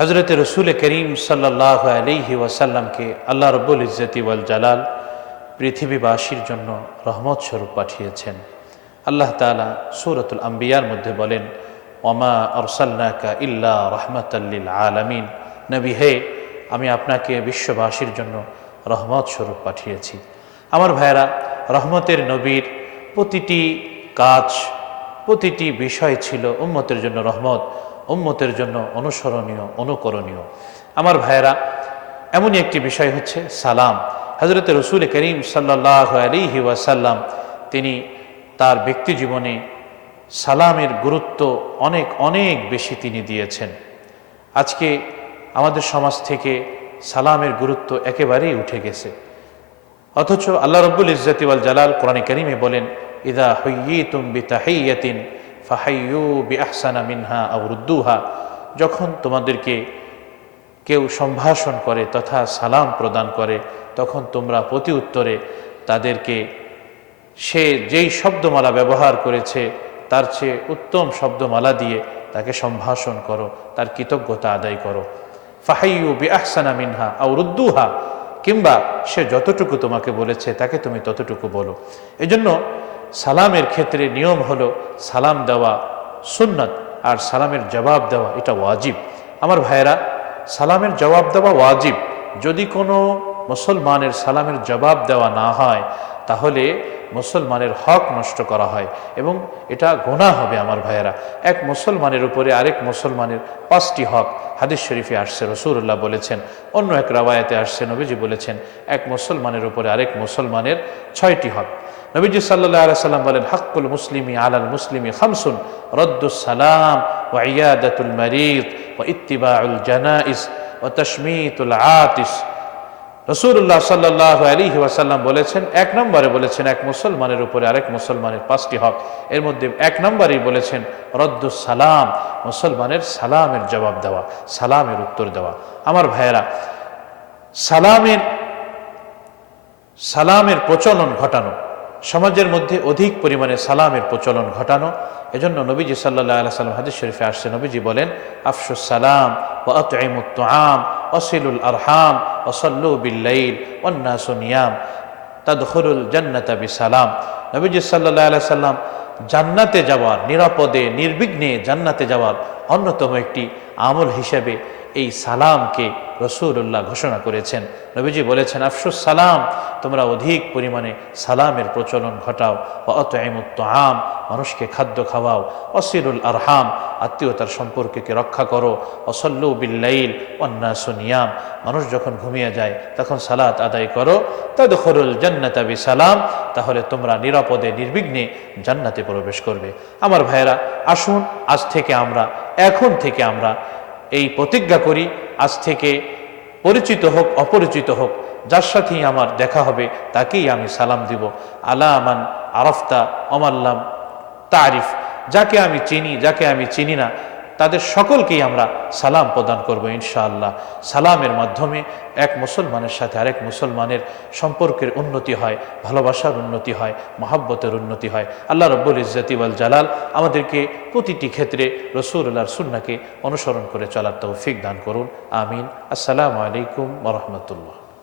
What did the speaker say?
হজরত রসুল করিম সাল্লাহ আলিহি ওয়াসাল্লামকে আল্লাহ রব্বুল ইজ্জতি ওয়াল জালাল পৃথিবীবাসীর জন্য রহমত স্বরূপ পাঠিয়েছেন। আল্লাহ তালা সুরতুল আম্বিয়ার মধ্যে বলেন, ওমা আরসাল্লাকা ইল্লা রহমতাল্লিল আলামিন। নবী, হে, আমি আপনাকে বিশ্ববাসীর জন্য রহমত স্বরূপ পাঠিয়েছি। আমার ভাইয়েরা, রহমতের নবীর প্রতিটি কাজ, প্রতিটি বিষয় ছিল উম্মতের জন্য রহমত। উম্মতের জন্য অনুসরণীয়, অনুকরণীয়। আমার ভাইয়েরা, এমনই একটি বিষয় হচ্ছে সালাম। হজরত রসুল করিম সাল্লাহ আলিহি ওয়াসাল্লাম, তিনি তার ব্যক্তি জীবনে সালামের গুরুত্ব অনেক অনেক বেশি তিনি দিয়েছেন। আজকে আমাদের সমাজ থেকে সালামের গুরুত্ব একেবারেই উঠে গেছে। অথচ আল্লাহ রব্বুল ইজ্জতিওয়াল জালাল কোরআন করিমে বলেন, ইদা হইয়িতুম বিতাহিয়াতিন ফাহাইয়ু বি আহসানা মিনহা আউরুদ্দুহা যখন তোমাদেরকে কেউ সম্ভাষণ করে তথা সালাম প্রদান করে, তখন তোমরা প্রতি উত্তরে তাদেরকে সে যেই শব্দমালা ব্যবহার করেছে, তার চেয়ে উত্তম শব্দমালা দিয়ে তাকে সম্ভাষণ করো, তার কৃতজ্ঞতা আদায় করো। ফাহাইয়ু বি আহসানা মিনহা আউরুদ্দুহা কিংবা সে যতটুকু তোমাকে বলেছে তাকে তুমি ততটুকু বলো। এজন্য সালামের ক্ষেত্রে নিয়ম হলো সালাম দেওয়া সুন্নত আর সালামের জবাব দেওয়া, এটা ওয়াজিব। আমার ভাইয়েরা, সালামের জবাব দেওয়া ওয়াজিব। যদি কোনো মুসলমানের সালামের জবাব দেওয়া না হয়, তাহলে মুসলমানের হক নষ্ট করা হয় এবং এটা গোনা হবে আমার ভাইয়েরা। এক মুসলমানের উপরে আরেক মুসলমানের পাঁচটি হক। হাদিস শরীফে আসছে রসুল্লাহ বলেছেন, অন্য এক রাবায়াতে আসছে, নবীজি বলেছেন, এক মুসলমানের উপরে আরেক মুসলমানের ছয়টি হক। নবীজি সাল্লাহ সাল্লাম বলেন, হাক্কুল মুসলিমি আলাল মুসলিমি খামসুন, রদ্দুস সালাম ও ইয়াদাতুল মারিদ ও ইত্তিবাউল জানাইস ও তশমিতুল আতিস। রসুল্লাহ সাল্লাহ আলী ওয়াসাল্লাম বলেছেন, এক নম্বরে বলেছেন এক মুসলমানের উপরে আরেক মুসলমানের পাঁচটি হক। এর মধ্যে এক নম্বরেই বলেছেন, রদ্দুস সালাম, মুসলমানের সালামের জবাব দেওয়া, সালামের উত্তর দেওয়া। আমার ভাইয়েরা, সালামের সালামের প্রচলন ঘটানো সমাজের মধ্যে অধিক পরিমাণে সালামের প্রচলন ঘটানো। এজন্য নবীজি সাল্লাহ আল্লাহ সাল্লাম হাদিস শরীফে আসছে, নবীজি বলেন, আফসুস সালাম ও আতঈমুত আম অসিলুল আরহাম অসল্লু বিল্লাইল অন্নাসু নিয়াম তাদখুরুল জান্নাতা সালাম নবীজি সাল্লাহ আল্লাহ সাল্লাম জান্নাতে যাওয়ার, নিরাপদে, নির্বিঘ্নে জান্নাতে যাওয়ার অন্যতম একটি আমল হিসেবে এই সালামকে রসুল্লাহ ঘোষণা করেছেন। নবীজি বলেছেন, আফসুস সালাম, তোমরা অধিক পরিমাণে সালামের প্রচলন ঘটাও। অত এমুত্ত আম মানুষকে খাদ্য খাওয়াও। অসিরুল আরহাম, আত্মীয়তার সম্পর্ককে রক্ষা করো। অসল্লু বিল্লাইল অন্যাসনিয়াম মানুষ যখন ঘুমিয়ে যায়, তখন সালাত আদায় করো। তদখরুল জান্নাতাবি সালাম তাহলে তোমরা নিরাপদে, নির্বিঘ্নে জান্নাতে প্রবেশ করবে। আমার ভাইয়েরা, আসুন, আজ থেকে আমরা, এখন থেকে আমরা এই প্রতিজ্ঞা করি, আজ থেকে পরিচিত হোক, অপরিচিত হোক, যার সাথেই আমার দেখা হবে, তাকেই আমি সালাম দিব। আলা আমান আরফতা অমাল্লাম তারিফ, যাকে আমি চিনি, যাকে আমি চিনি না তাদের সকলকেই আমরা সালাম প্রদান করব ইনশাআল্লাহ। সালামের মাধ্যমে এক মুসলমানের সাথে আরেক মুসলমানের সম্পর্কের উন্নতি হয়, ভালোবাসার উন্নতি হয়, মহাব্বতের উন্নতি হয়। আল্লাহ রব্বুল ইজ্জতিওয়াল জালাল আমাদেরকে প্রতিটি ক্ষেত্রে রসুল্লাহর সুন্নাকে অনুসরণ করে চলার তৌফিক দান করুন। আমিন। আসসালামু আলাইকুম রহমতুল্লাহ।